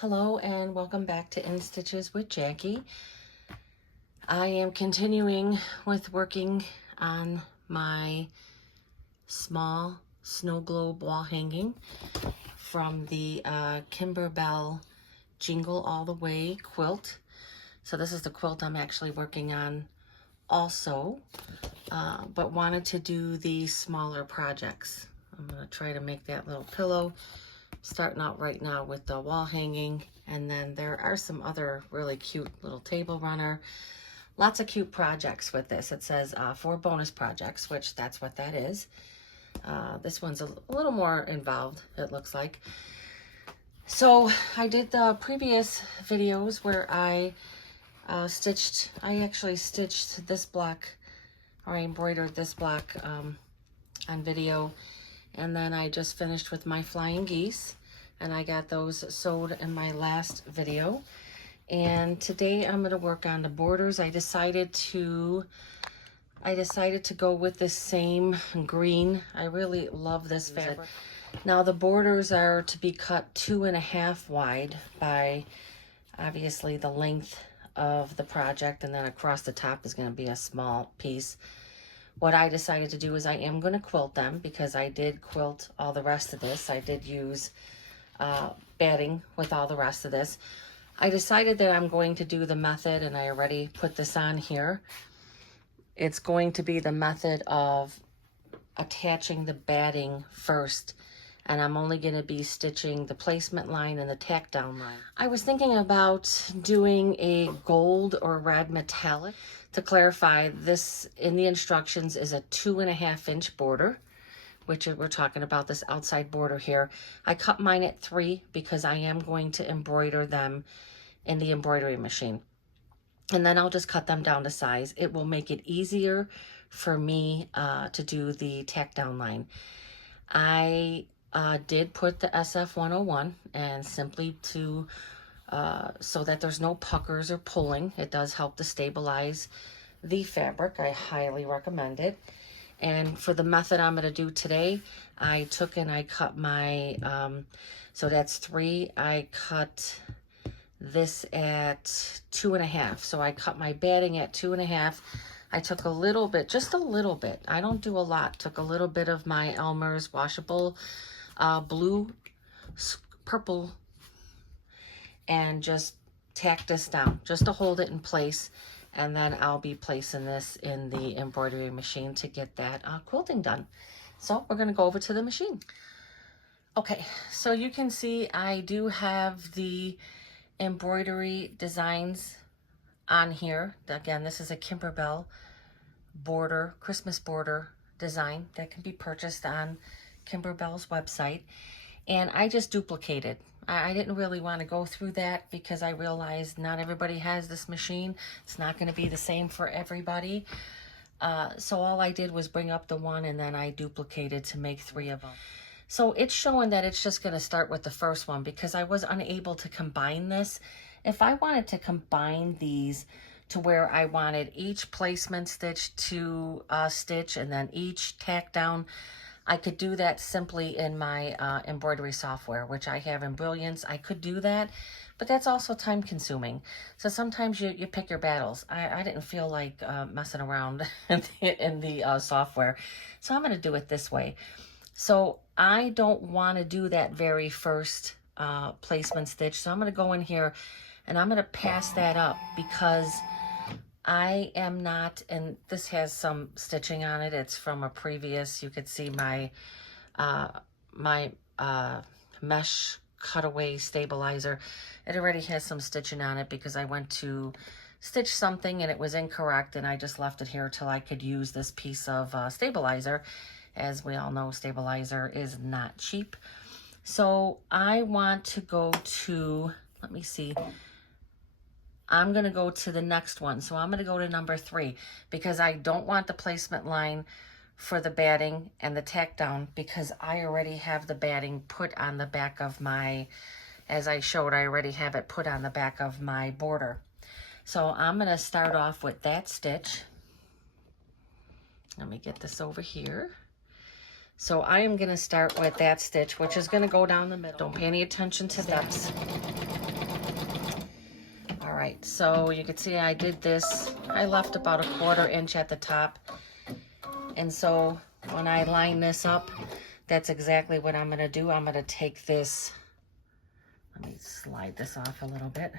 Hello and welcome back to In Stitches with Jackie. I am continuing with working on my small snow globe wall hanging from the Kimberbell Jingle All the Way quilt. So this is the quilt I'm actually working on also, but wanted to do the smaller projects. I'm going to try to make that little pillow. Starting out right now with the wall hanging, and then there are some other really cute little table runner. Lots of cute projects with this. It says 4 bonus projects, which that's what that is. This one's a little more involved, it looks like. So I did the previous videos where I actually stitched this block, or I embroidered this block on video. And then I just finished with my flying geese, and I got those sewed in my last video. And today I'm going to work on the borders. I decided to go with the same green. I really love this fabric. Now the borders are to be cut 2.5 wide by obviously the length of the project, and then across the top is going to be a small piece. What I decided to do is I am going to quilt them, because I did quilt all the rest of this. I did use batting with all the rest of this. I decided that I'm going to do the method, and I already put this on here. It's going to be the method of attaching the batting first, and I'm only going to be stitching the placement line and the tack down line. I was thinking about doing a gold or red metallic. To clarify, this in the instructions is a 2.5 inch border, which we're talking about this outside border here. I cut mine at 3 because I am going to embroider them in the embroidery machine. And then I'll just cut them down to size. It will make it easier for me to do the tack down line. I did put the SF 101, and simply to so that there's no puckers or pulling. It does help to stabilize the fabric. I highly recommend it. And for the method I'm going to do today, I took and I cut my, so that's 3. I cut this at 2.5. So I cut my batting at 2.5. I took a little bit, just a little bit. I don't do a lot. Took a little bit of my Elmer's washable purple, and just tack this down just to hold it in place. And then I'll be placing this in the embroidery machine to get that quilting done. So we're going to go over to the machine. Okay, so you can see I do have the embroidery designs on here. Again, this is a Kimberbell border, Christmas border design that can be purchased on Kimberbell's website. And I just duplicated. I didn't really want to go through that because I realized not everybody has this machine. It's not going to be the same for everybody. So all I did was bring up the one, and then I duplicated to make 3 of them. So it's showing that it's just going to start with the first one because I was unable to combine this. If I wanted to combine these to where I wanted each placement stitch to stitch and then each tack down, I could do that simply in my embroidery software, which I have in Brilliance. I could do that, but that's also time consuming. So sometimes you pick your battles. I didn't feel like messing around in the software. So I'm going to do it this way. So I don't want to do that very first placement stitch. So I'm going to go in here and I'm going to pass that up because I am not, and this has some stitching on it. It's from a previous, you could see my mesh cutaway stabilizer. It already has some stitching on it because I went to stitch something and it was incorrect, and I just left it here till I could use this piece of stabilizer. As we all know, stabilizer is not cheap. So I want to go to, let me see, I'm going to go to the next one. So I'm going to go to number 3 because I don't want the placement line for the batting and the tack down because I already have the batting put on the back of my, as I showed, I already have it put on the back of my border. So I'm going to start off with that stitch. Let me get this over here. So I am going to start with that stitch, which is going to go down the middle. Don't pay any attention to steps. right, so you can see I did this. I left about a 1/4 inch at the top. And so when I line this up, that's exactly what I'm gonna do. I'm gonna take this, let me slide this off a little bit.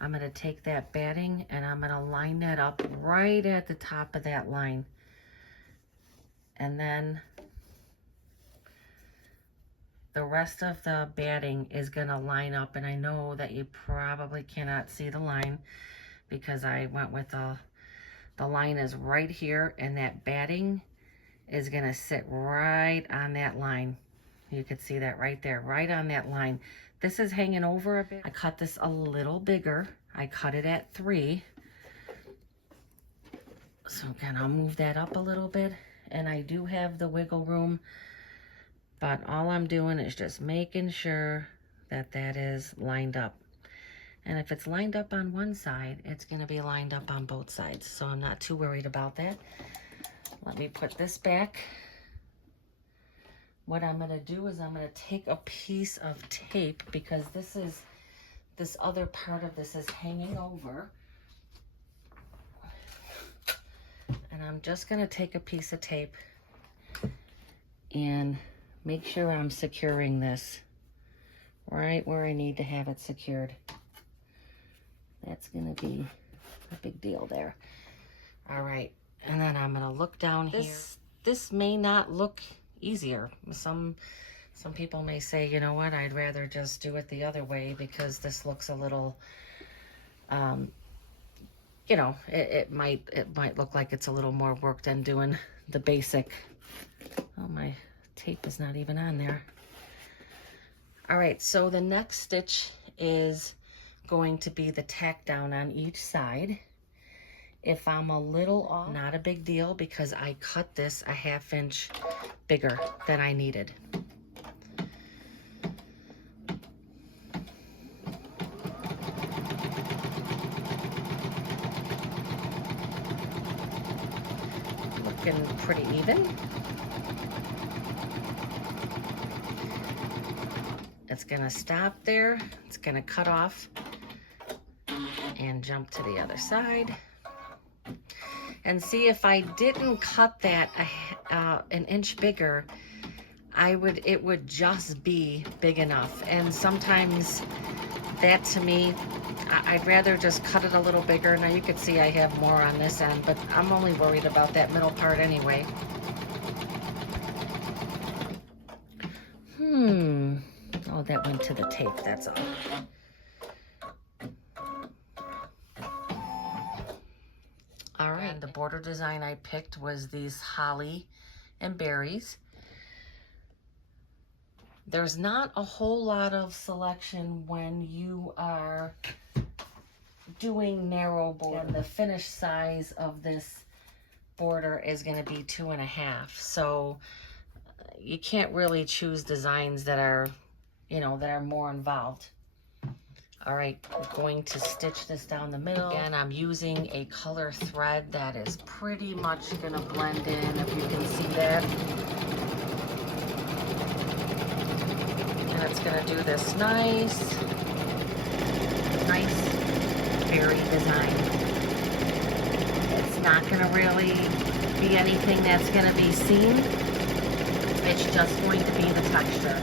I'm gonna take that batting and I'm gonna line that up right at the top of that line. And then the rest of the batting is gonna line up, and I know that you probably cannot see the line because I went with the line is right here, and that batting is gonna sit right on that line. You can see that right there, right on that line. This is hanging over a bit. I cut this a little bigger. I cut it at 3. So again, I'll move that up a little bit, and I do have the wiggle room. But all I'm doing is just making sure that that is lined up. And if it's lined up on one side, it's going to be lined up on both sides. So I'm not too worried about that. Let me put this back. What I'm going to do is I'm going to take a piece of tape, because this other part of this is hanging over. And I'm just going to take a piece of tape and make sure I'm securing this right where I need to have it secured. That's gonna be a big deal there. All right, and then I'm gonna look down here. This may not look easier. Some people may say, you know what, I'd rather just do it the other way because this looks a little, you know, it might look like it's a little more work than doing the basic. Oh, my tape is not even on there. All right, so the next stitch is going to be the tack down on each side. If I'm a little off, not a big deal, because I cut this a 1/2 inch bigger than I needed. Looking pretty even. It's gonna stop there. It's gonna cut off and jump to the other side. And see, if I didn't cut that an inch bigger, it would just be big enough. And sometimes that, to me, I'd rather just cut it a little bigger. Now you can see I have more on this end, but I'm only worried about that middle part anyway. Oh, that went to the tape, that's all. All right, and the border design I picked was these holly and berries. There's not a whole lot of selection when you are doing narrow border. And the finished size of this border is going to be 2.5. So you can't really choose designs that are, you know, that are more involved. All right, I'm going to stitch this down the middle. Again, I'm using a color thread that is pretty much gonna blend in, if you can see that. And it's gonna do this nice berry design. It's not gonna really be anything that's gonna be seen. It's just going to be the texture.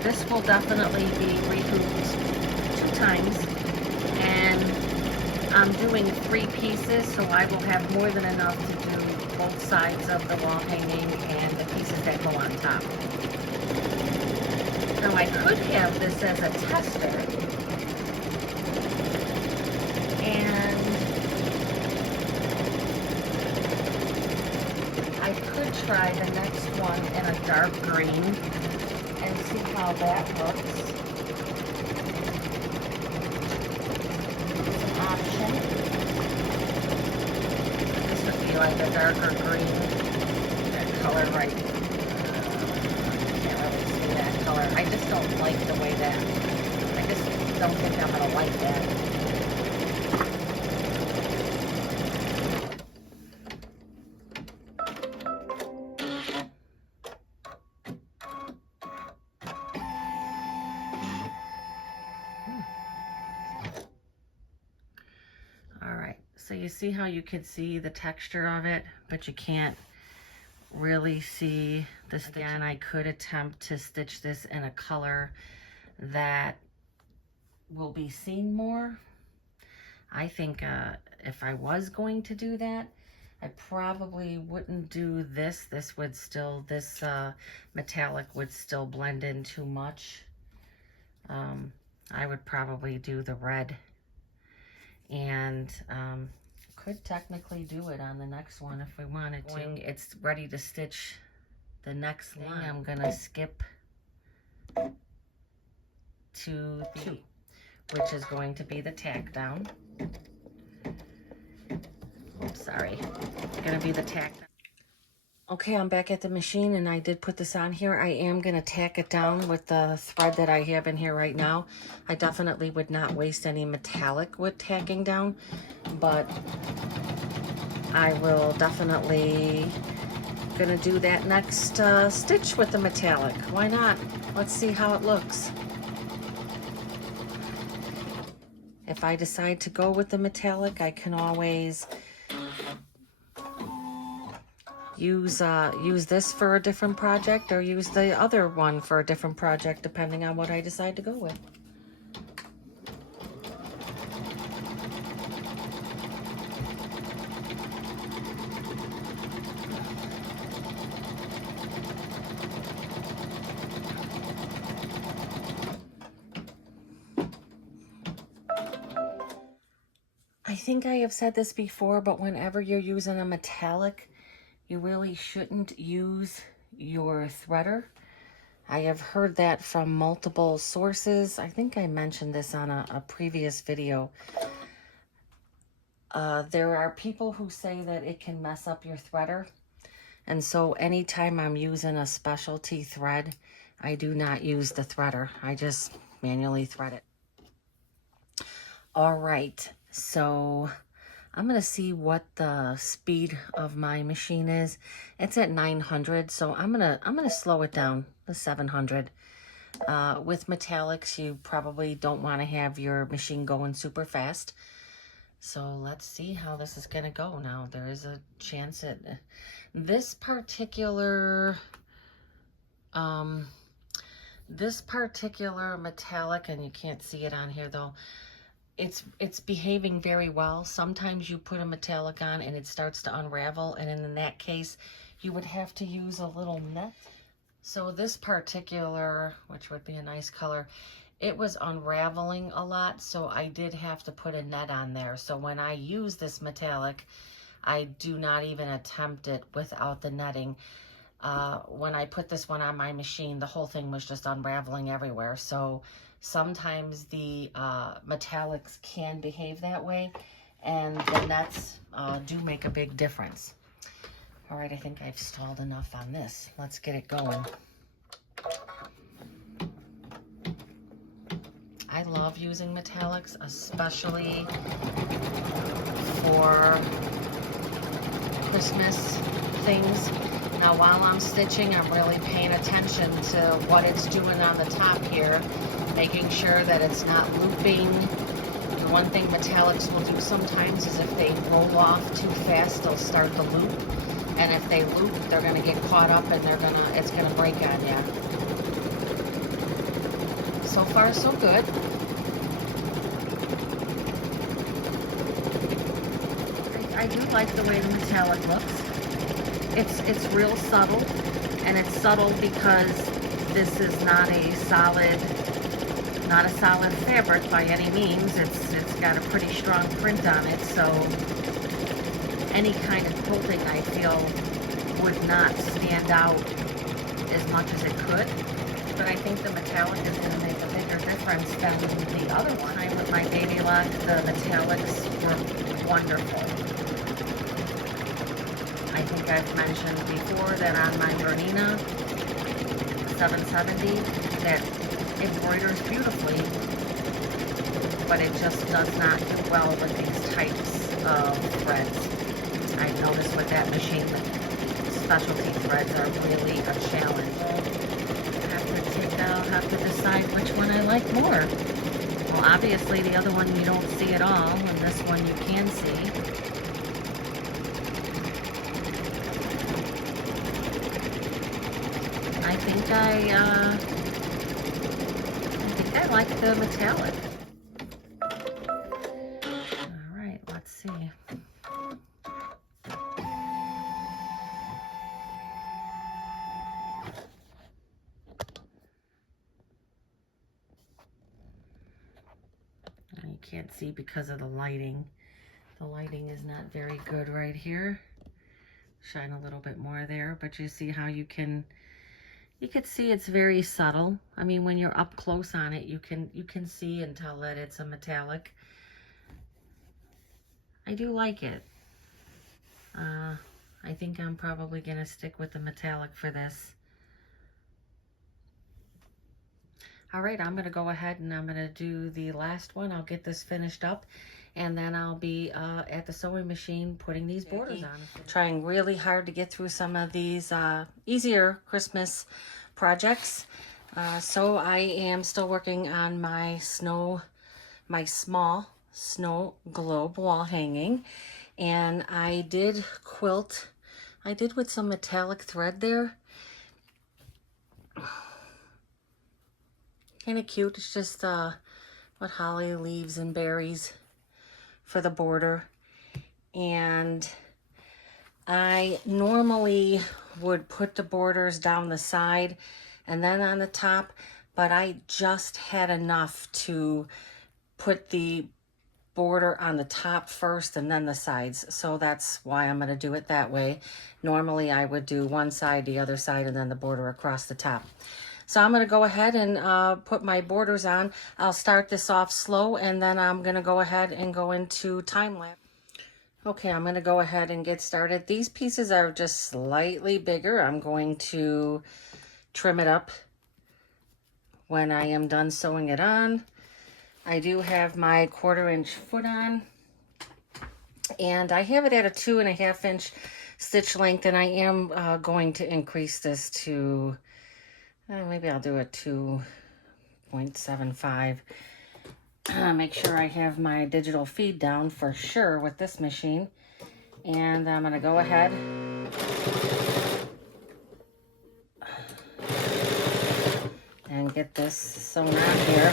This will definitely be rehooped 2 times, and I'm doing 3 pieces, so I will have more than enough to do both sides of the wall hanging and the pieces that go on top. Now I could have this as a tester, and I could try the next one in a dark green and see how that looks. It's an option. This would be like a darker green. That color right. I can't really see that color. I just don't like the way that. I just don't think I'm gonna like that. So you see how you can see the texture of it, but you can't really see this. Again, I could attempt to stitch this in a color that will be seen more. I think if I was going to do that, I probably wouldn't do this. This would still, this metallic would still blend in too much. I would probably do the red, and could technically do it on the next one if we wanted to. It's ready to stitch the next line. I'm gonna skip to 2, which is going to be the tack down. Oops, sorry. It's gonna be the tack down. Okay, I'm back at the machine, and I did put this on here. I am gonna tack it down with the thread that I have in here right now. I definitely would not waste any metallic with tacking down, but I will definitely gonna do that next stitch with the metallic. Why not? Let's see how it looks. If I decide to go with the metallic, I can always use this for a different project, or use the other one for a different project, depending on what I decide to go with. I think I have said this before, but whenever you're using a metallic, you really shouldn't use your threader. I have heard that from multiple sources. I think I mentioned this on a previous video. There are people who say that it can mess up your threader. And so anytime I'm using a specialty thread, I do not use the threader. I just manually thread it. All right, so I'm gonna see what the speed of my machine is. It's at 900, so I'm gonna slow it down to 700. With metallics, you probably don't want to have your machine going super fast. So let's see how this is gonna go. Now there is a chance that this particular metallic, and you can't see it on here though, it's behaving very well. Sometimes you put a metallic on and it starts to unravel, and in that case you would have to use a little net. So this particular, which would be a nice color, it was unraveling a lot, so I did have to put a net on there. So when I use this metallic, I do not even attempt it without the netting. When I put this one on my machine, the whole thing was just unraveling everywhere. So sometimes the metallics can behave that way, and the nets do make a big difference. All right, I think I've stalled enough on this. Let's get it going. I love using metallics, especially for Christmas things. Now while I'm stitching, I'm really paying attention to what it's doing on the top here, making sure that it's not looping. The one thing metallics will do sometimes is if they roll off too fast, they'll start the loop. And if they loop, they're gonna get caught up and it's gonna break on you. So far, so good. I do like the way the metallic looks. It's real subtle, and it's subtle because this is not a solid fabric by any means. It's got a pretty strong print on it, so any kind of quilting, I feel, would not stand out as much as it could. But I think the metallic is going to make a bigger difference than the other one. With my baby lock, the metallics were wonderful. I think I've mentioned before that on my Bernina 770 that embroiders beautifully, but it just does not do well with these types of threads. I've noticed with that machine that specialty threads are really a challenge. I'll have to decide which one I like more. Well, obviously the other one you don't see at all, and this one you can see. I like the metallic. All right, let's see. You can't see because of the lighting. The lighting is not very good right here. Shine a little bit more there, but you see how you can see it's very subtle. I mean, when you're up close on it, you can see and tell that it's a metallic. I do like it. I think I'm probably gonna stick with the metallic for this. All right, I'm gonna go ahead and I'm gonna do the last one. I'll get this finished up, and then I'll be at the sewing machine putting these borders on. Trying really hard to get through some of these easier Christmas projects. So I am still working on my small snow globe wall hanging, and I did quilt. I did with some metallic thread there. Kind of cute. It's just what holly leaves and berries for the border. And I normally would put the borders down the side and then on the top, but I just had enough to put the border on the top first and then the sides. So that's why I'm going to do it that way. Normally I would do one side, the other side, and then the border across the top. So I'm going to go ahead and put my borders on. I'll start this off slow, and then I'm going to go ahead and go into time lapse. Okay, I'm going to go ahead and get started. These pieces are just slightly bigger. I'm going to trim it up when I am done sewing it on. I do have my 1/4 inch foot on, and I have it at a 2.5 inch stitch length, and I am going to increase this to maybe I'll do a 2.75. Make sure I have my digital feed down for sure with this machine. And I'm going to go ahead and get this sewn on here.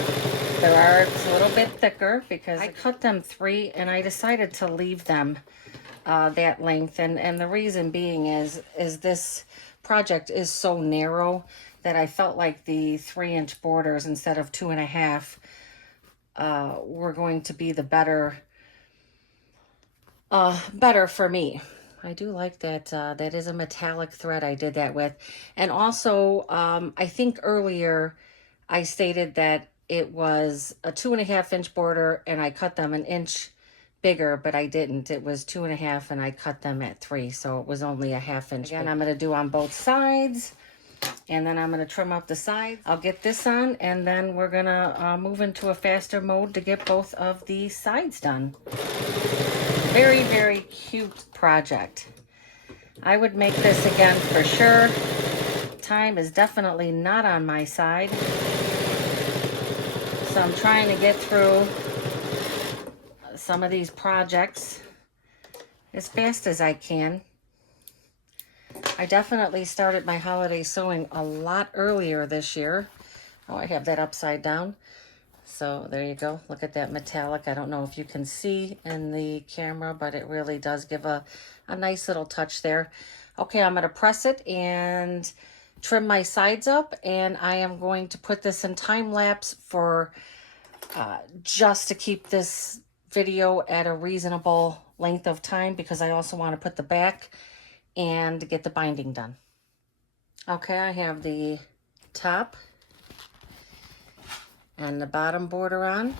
It's a little bit thicker because I cut them 3 and I decided to leave them that length. And the reason being is this project is so narrow that I felt like the 3-inch borders instead of 2.5 were going to be the better for me. I do like that. That is a metallic thread I did that with. And also, I think earlier I stated that it was a 2.5 inch border and I cut them 1 inch bigger, but I didn't. It was 2.5 and I cut them at 3, so it was only a 1/2 inch. Again, I'm going to do on both sides, and then I'm going to trim up the sides. I'll get this on, and then we're going to move into a faster mode to get both of the sides done. Very, very cute project. I would make this again for sure. Time is definitely not on my side, so I'm trying to get through some of these projects as fast as I can. I definitely started my holiday sewing a lot earlier this year. Oh, I have that upside down. So there you go. Look at that metallic. I don't know if you can see in the camera, but it really does give a nice little touch there. Okay, I'm going to press it and trim my sides up, and I am going to put this in time lapse for just to keep this video at a reasonable length of time, because I also want to put the back and get the binding done. Okay, I have the top and the bottom border on.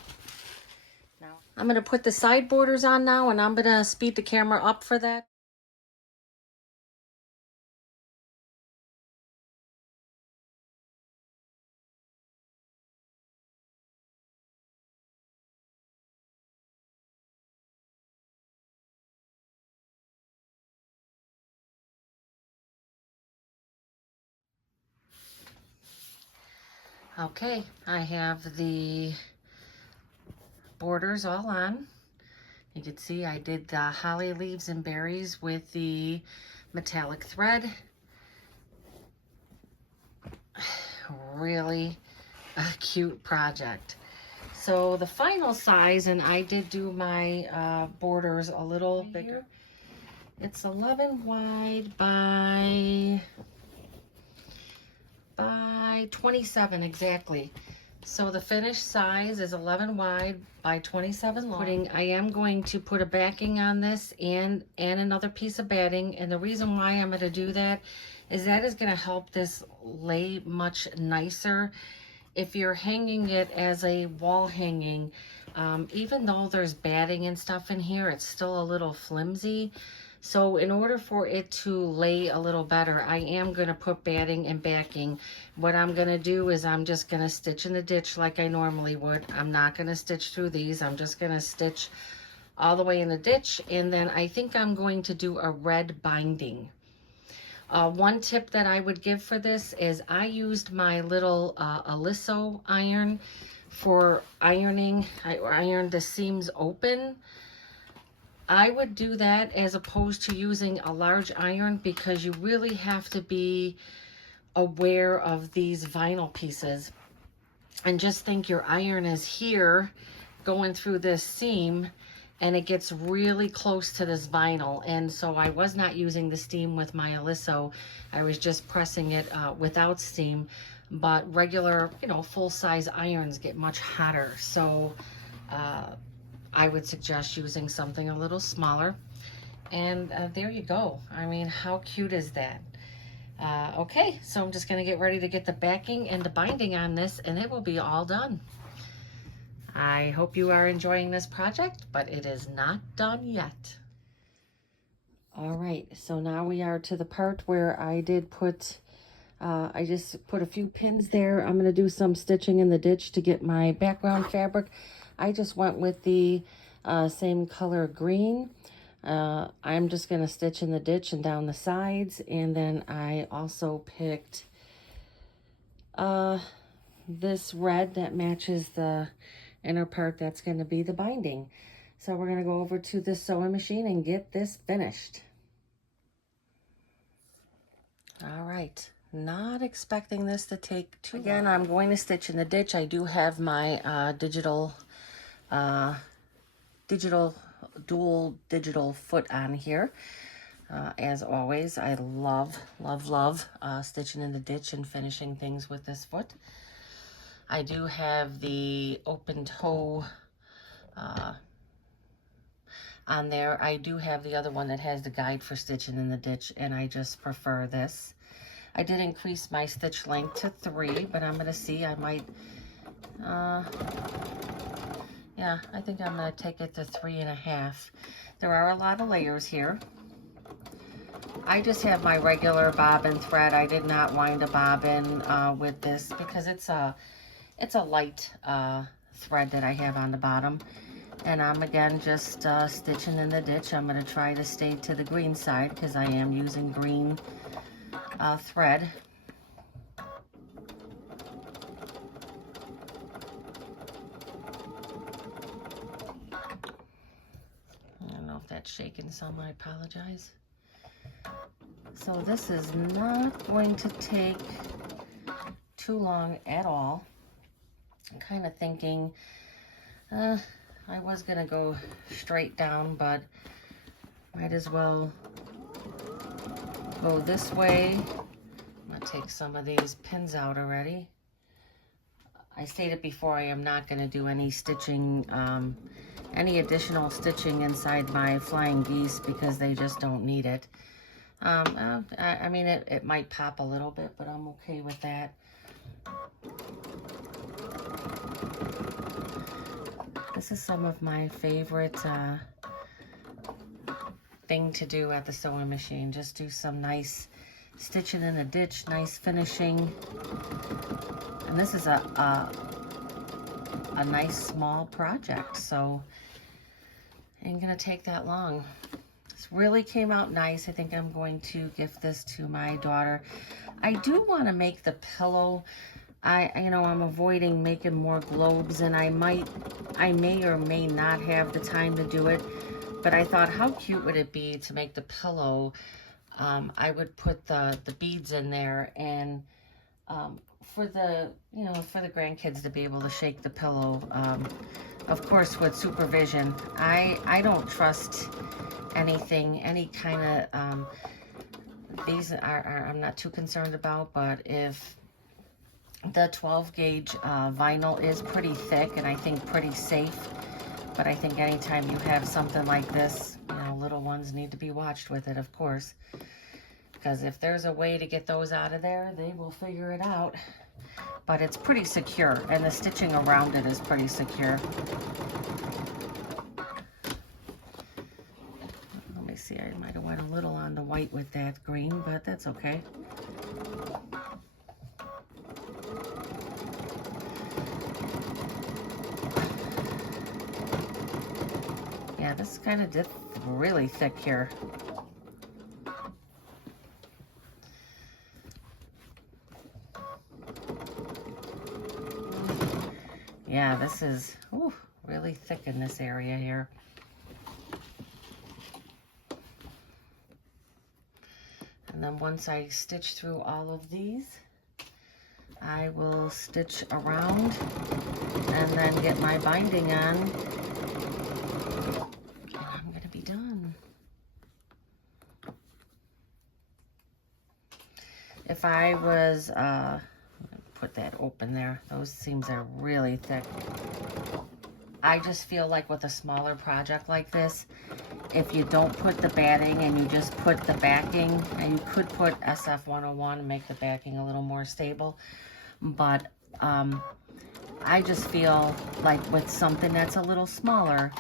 Now I'm going to put the side borders on now, and I'm going to speed the camera up for that. Okay, I have the borders all on. You can see I did the holly leaves and berries with the metallic thread. really a cute project. So the final size, and I did do my borders a little bigger. It's 11 wide by 27 exactly. So the finished size is 11 wide by 27 long. I am going to put a backing on this and another piece of batting. And the reason why I'm going to do that is going to help this lay much nicer. If you're hanging it as a wall hanging, even though there's batting and stuff in here, it's still a little flimsy. So in order for it to lay a little better, I am going to put batting and backing. What I'm going to do is I'm just going to stitch in the ditch like I normally would. I'm not going to stitch through these. I'm just going to stitch all the way in the ditch. And then I think I'm going to do a red binding. One tip that I would give for this is I used my little Aliso iron for ironing. I ironed the seams open. I would do that as opposed to using a large iron, because you really have to be aware of these vinyl pieces. And just think your iron is here going through this seam, and it gets really close to this vinyl. And so I was not using the steam with my Aliso. I was just pressing it without steam. But regular, you know, full-size irons get much hotter. So I would suggest using something a little smaller. And there you go. I mean, how cute is that? Okay, so I'm just going to get ready to get the backing and the binding on this, and it will be all done. I hope you are enjoying this project, but it is not done yet. All right, so now we are to the part where I did put, I just put a few pins there. I'm going to do some stitching in the ditch to get my background fabric. I just went with the same color green. I'm just going to stitch in the ditch and down the sides. And then I also picked this red that matches the inner part. That's going to be the binding. So we're going to go over to the sewing machine and get this finished. All right. Not expecting this to take too long. Again, I'm going to stitch in the ditch. I do have my digital dual digital foot on here. As always, I love stitching in the ditch and finishing things with this foot. I do have the open toe on there. I do have the other one that has the guide for stitching in the ditch, and I just prefer this. I did increase my stitch length to 3, but I'm going to see. I might, yeah, I think I'm going to take it to 3.5. There are a lot of layers here. I just have my regular bobbin thread. I did not wind a bobbin with this because it's a light thread that I have on the bottom. And I'm again just stitching in the ditch. I'm going to try to stay to the green side because I am using green thread. I don't know if that's shaking some. I apologize. So this is not going to take too long at all. I'm kind of thinking I was going to go straight down, but might as well go this way. I'm going to take some of these pins out already. I stated before I am not going to do any stitching, any additional stitching inside my flying geese because they just don't need it. I mean, it might pop a little bit, but I'm okay with that. This is some of my favorite thing to do at the sewing machine. Just do some nice stitching in the ditch, nice finishing. And this is a nice small project, so it ain't gonna take that long. This really came out nice. I think I'm going to gift this to my daughter. I do want to make the pillow. I'm avoiding making more globes, and I may or may not have the time to do it, but I thought, how cute would it be to make the pillow? I would put the beads in there, and for the, you know, for the grandkids to be able to shake the pillow, of course with supervision. I don't trust anything, any kind of, these are I'm not too concerned about, but if the 12 gauge vinyl is pretty thick and I think pretty safe, but I think anytime you have something like this, you know, little ones need to be watched with it, of course, because if there's a way to get those out of there, they will figure it out. But it's pretty secure, and the stitching around it is pretty secure. Let me see, I might have went a little on the white with that green, but that's okay. Yeah, this kind of did really thick here. Yeah, this is really thick in this area here. And then once I stitch through all of these, I will stitch around and then get my binding on. And I'm going to be done. If I was, put that open there. Those seams are really thick. I just feel like with a smaller project like this, if you don't put the batting and you just put the backing, and you could put SF101 and make the backing a little more stable, but I just feel like with something that's a little smaller,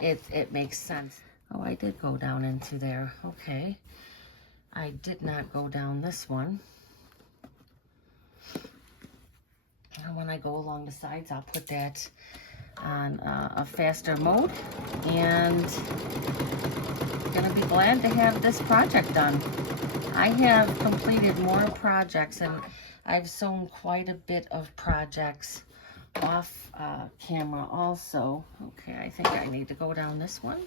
it makes sense. Oh, I did go down into there. Okay. I did not go down this one. And when I go along the sides, I'll put that on a faster mode, and gonna be glad to have this project done. I have completed more projects, and I've sewn quite a bit of projects off camera also. Okay, I think I need to go down this one.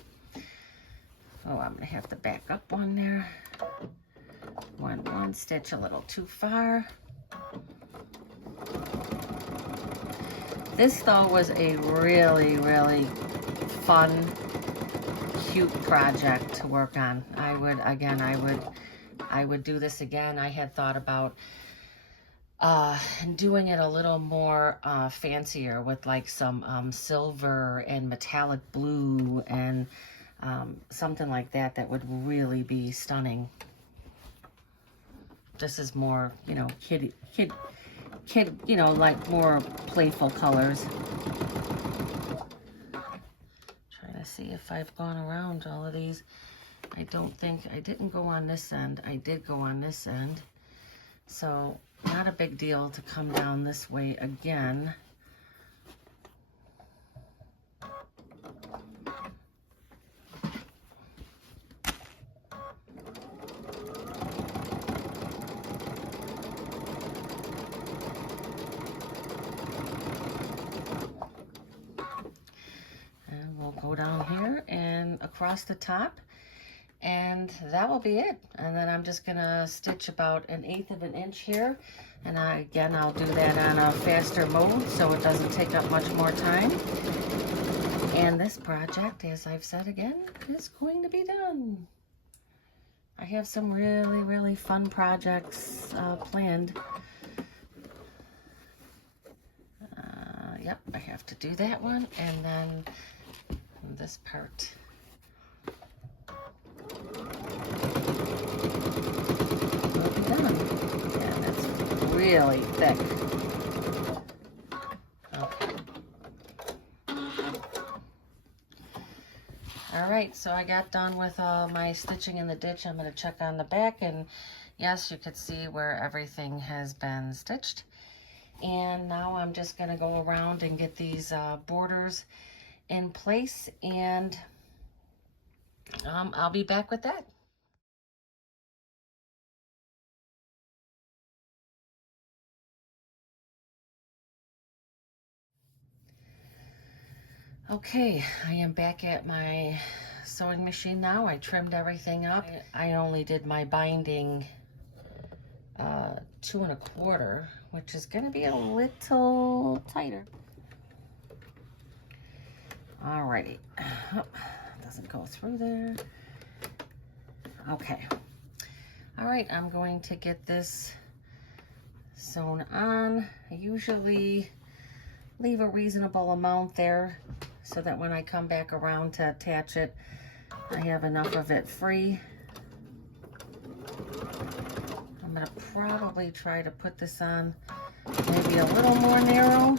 Oh, I'm gonna have to back up one there. One stitch a little too far. This though was a really, really fun, cute project to work on. I would do this again. I had thought about doing it a little more fancier with like some silver and metallic blue and something like that. That would really be stunning. This is more, you know, kid, you know, like more playful colors. Trying to see if I've gone around all of these. I don't think, I didn't go on this end. I did go on this end. So not a big deal to come down this way again. Go down here and across the top, and that will be it. And then I'm just gonna stitch about 1/8 of an inch here, and again I'll do that on a faster mode so it doesn't take up much more time. And this project, as I've said again, is going to be done. I have some really, really fun projects planned. Yep, I have to do that one, and then this part. Will be done. Yeah, that's really thick. Okay. All right, so I got done with all my stitching in the ditch. I'm going to check on the back, and yes, you could see where everything has been stitched. And now I'm just going to go around and get these borders in place, and I'll be back with that. Okay, I am back at my sewing machine now. I trimmed everything up. I only did my binding 2 1/4, which is going to be a little tighter. Alrighty. Doesn't go through there. Okay. Alright, I'm going to get this sewn on. I usually leave a reasonable amount there so that when I come back around to attach it, I have enough of it free. I'm going to probably try to put this on maybe a little more narrow.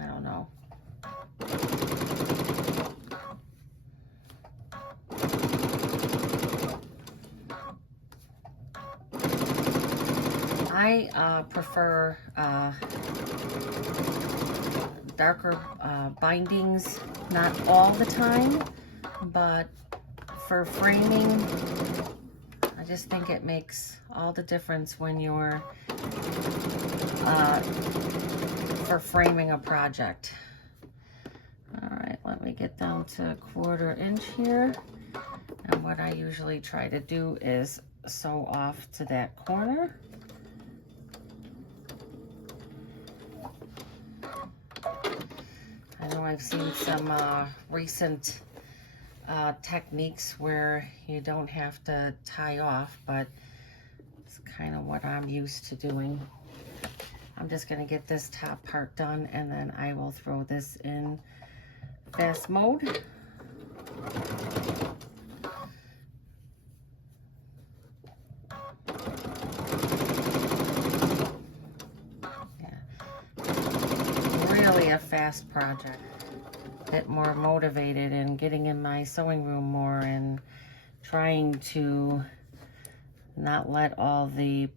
I don't know. I prefer darker bindings, not all the time, but for framing, I just think it makes all the difference when you're for framing a project. All right, let me get down to 1/4 inch here. And what I usually try to do is sew off to that corner. I know I've seen some recent techniques where you don't have to tie off, but it's kind of what I'm used to doing. I'm just going to get this top part done, and then I will throw this in fast mode. Yeah. Really a fast project. Get more motivated and getting in my sewing room more and trying to not let all the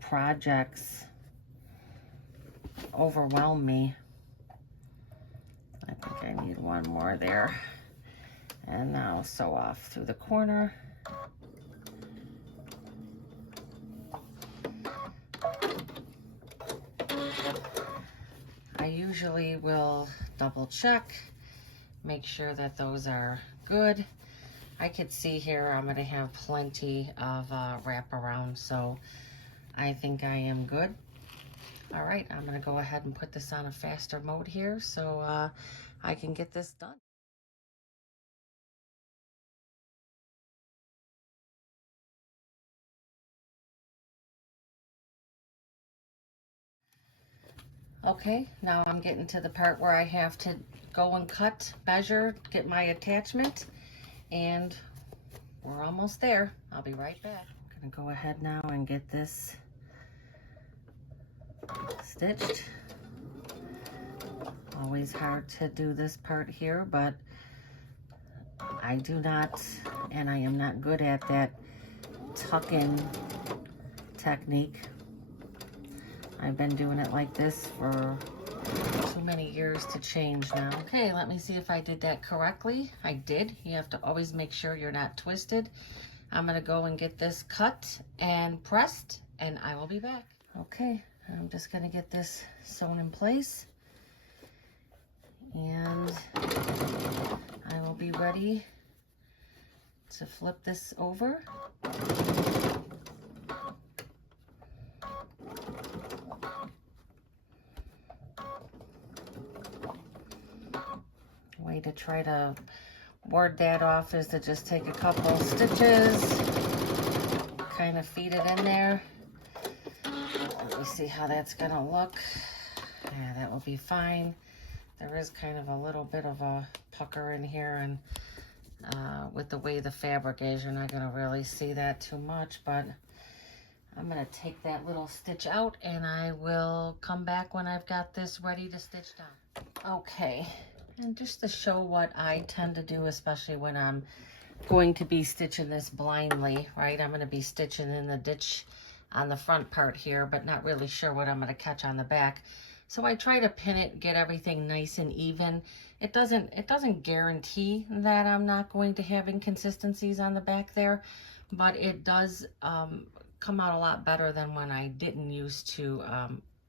projects overwhelm me. I think I need one more there. And now sew off through the corner. I usually will double check, make sure that those are good. I could see here I'm going to have plenty of wraparound, so I think I am good. All right, I'm going to go ahead and put this on a faster mode here so I can get this done. Okay, now I'm getting to the part where I have to go and cut, measure, get my attachment, and we're almost there. I'll be right back. I'm gonna go ahead now and get this stitched. Always hard to do this part here, but I do not, and I am not good at that tuck-in technique. I've been doing it like this for too many years to change now. Okay, let me see if I did that correctly. I did. You have to always make sure you're not twisted. I'm gonna go and get this cut and pressed, and I will be back. Okay, I'm just gonna get this sewn in place, and I will be ready to flip this over. Way to try to ward that off is to just take a couple stitches, kind of feed it in there. Let me see how that's gonna look. Yeah, that will be fine. There is kind of a little bit of a pucker in here, and with the way the fabric is, you're not gonna really see that too much, but I'm gonna take that little stitch out and I will come back when I've got this ready to stitch down. Okay. And just to show what I tend to do, especially when I'm going to be stitching this blindly, right? I'm going to be stitching in the ditch on the front part here, but not really sure what I'm going to catch on the back. So I try to pin it, get everything nice and even. It doesn't guarantee that I'm not going to have inconsistencies on the back there, but it does come out a lot better than when I didn't used to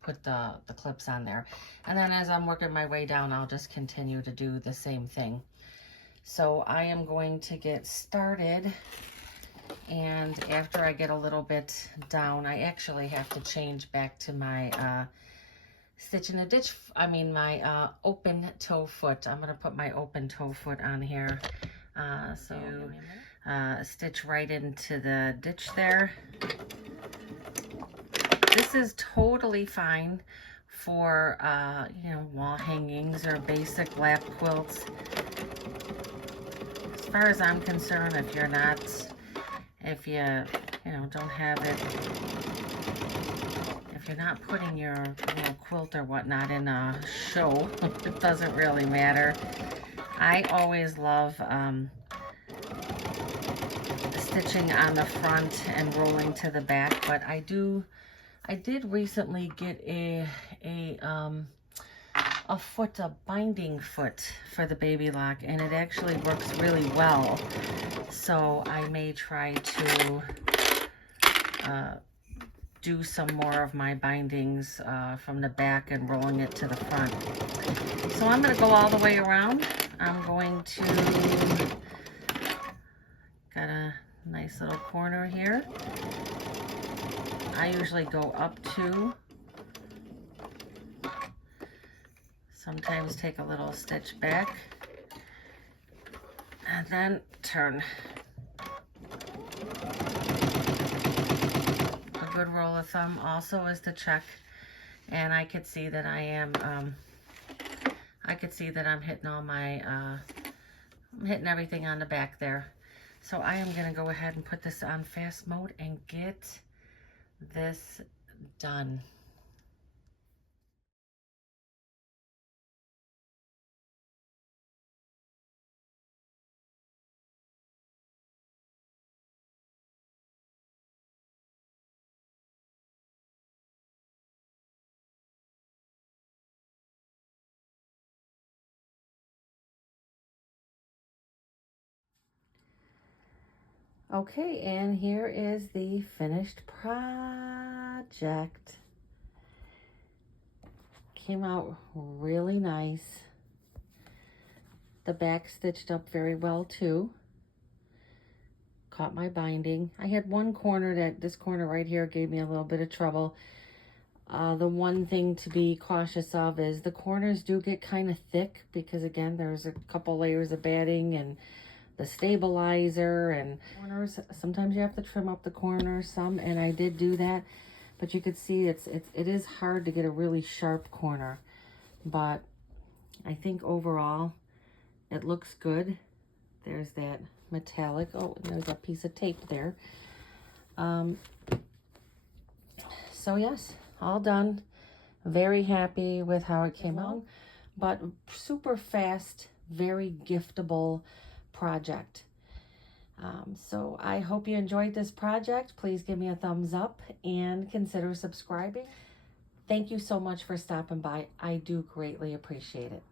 put the clips on there. And then as I'm working my way down, I'll just continue to do the same thing. So I am going to get started And after I get a little bit down, I actually have to change back to my stitch in a ditch, my open toe foot. I'm going to put my open toe foot on here. Stitch right into the ditch there. This is totally fine for, wall hangings or basic lap quilts. As far as I'm concerned, if you don't have it, if you're not putting your quilt or whatnot in a show, it doesn't really matter. I always love stitching on the front and rolling to the back, but I did recently get a binding foot for the baby lock, and it actually works really well. So I may try to do some more of my bindings from the back and rolling it to the front. So I'm going to go all the way around. I'm going to, got a nice little corner here. I usually go up 2. Sometimes take a little stitch back and then turn. A good rule of thumb also is to check, and I could see that I am, I'm hitting all my, I'm hitting everything on the back there. So I am going to go ahead and put this on fast mode and get this done. Okay, and here is the finished project. Came out really nice. The back stitched up very well too. Caught my binding. I had one corner this corner right here gave me a little bit of trouble. The one thing to be cautious of is the corners do get kind of thick because, again, there's a couple layers of batting and the stabilizer and corners. Sometimes you have to trim up the corners some, and I did do that. But you could see it is hard to get a really sharp corner. But I think overall it looks good. There's that metallic. Oh, there's a piece of tape there. So yes, all done. Very happy with how it came out. But super fast, very giftable project. So I hope you enjoyed this project. Please give me a thumbs up and consider subscribing. Thank you so much for stopping by. I do greatly appreciate it.